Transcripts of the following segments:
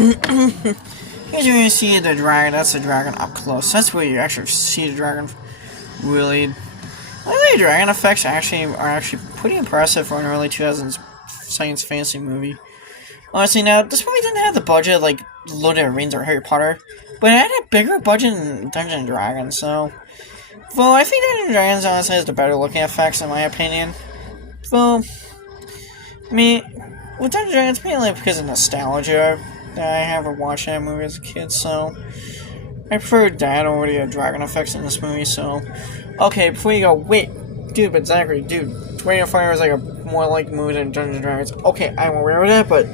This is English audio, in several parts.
Here's where you see the dragon. That's the dragon up close. That's where you actually see the dragon. Really, I think the dragon effects are actually pretty impressive for an early 2000s science fantasy movie. Honestly, now this movie didn't have the budget like Lord of the Rings or Harry Potter, but it had a bigger budget than Dungeons and Dragons. So, well, I think Dungeons and Dragons honestly has the better looking effects in my opinion. Well, I mean, with Dungeons and Dragons, mainly because of nostalgia that I haven't watched that movie as a kid, so I prefer that over the dragon effects in this movie. So, okay, before you go, wait, dude, but Zachary, dude, Radio Fire is like a more like movie than Dungeons and Dragons. Okay, I'm aware of that, but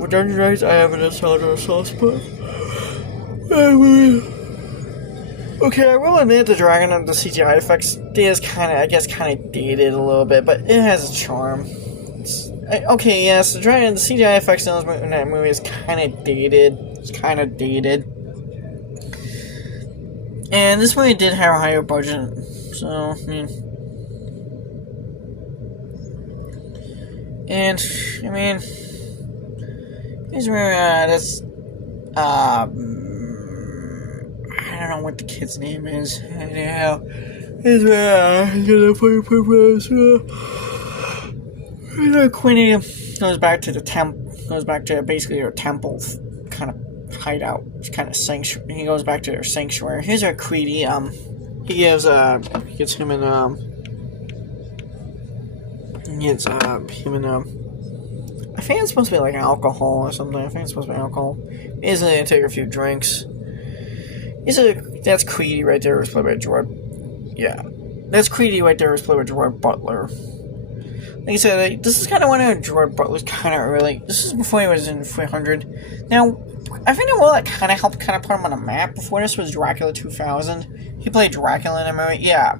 with Dungeons and Dragons, I have a nostalgia soft spot. Okay, I will admit the dragon and the CGI effects is kind of dated a little bit, but it has a charm. Okay, yes, the dragon, the CGI effects in that movie is kind of dated. It's kind of dated. And this movie did have a higher budget, so, And, I mean, here's where, I don't know what the kid's name is. Yeah, here's where, Queenie goes back to the goes back to basically her temple kind of hideout, kind of sanctuary. He goes back to her sanctuary. Here's our Creedy. He gets him and I think it's supposed to be like alcohol or something. I think it's supposed to be alcohol. He's gonna take a few drinks. That's Creedy right there. Was played by Gerard. Yeah, that's Creedy right there. Was played by Gerard Butler. Like I said, this is kind of one of Gerard Butler's kind of early. This is before he was in 300. Now, I think that kind of helped kind of put him on the map. Before this was Dracula 2000. He played Dracula in a movie. Yeah,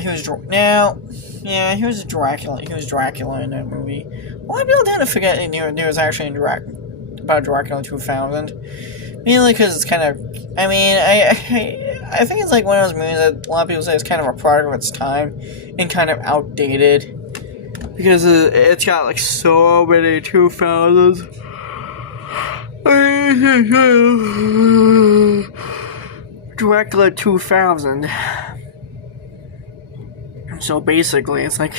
he was he was Dracula. He was Dracula in that movie. A lot of people tend to forget there was actually about Dracula 2000. Mainly because it's kind of, I mean, I think it's like one of those movies that a lot of people say is kind of a product of its time and kind of outdated. Because it's got like so many 2000s. Dracula 2000. So basically, it's like,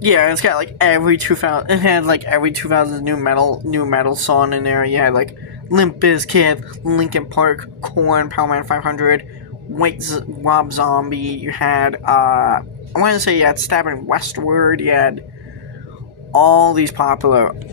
yeah, it's got like every 2000. It had like every 2000 new metal song in there. Yeah, like Limp Bizkit, Linkin Park, Korn, Powerman 500, Rob Zombie. You had I want to say you had Stabbing Westward. You had all these popular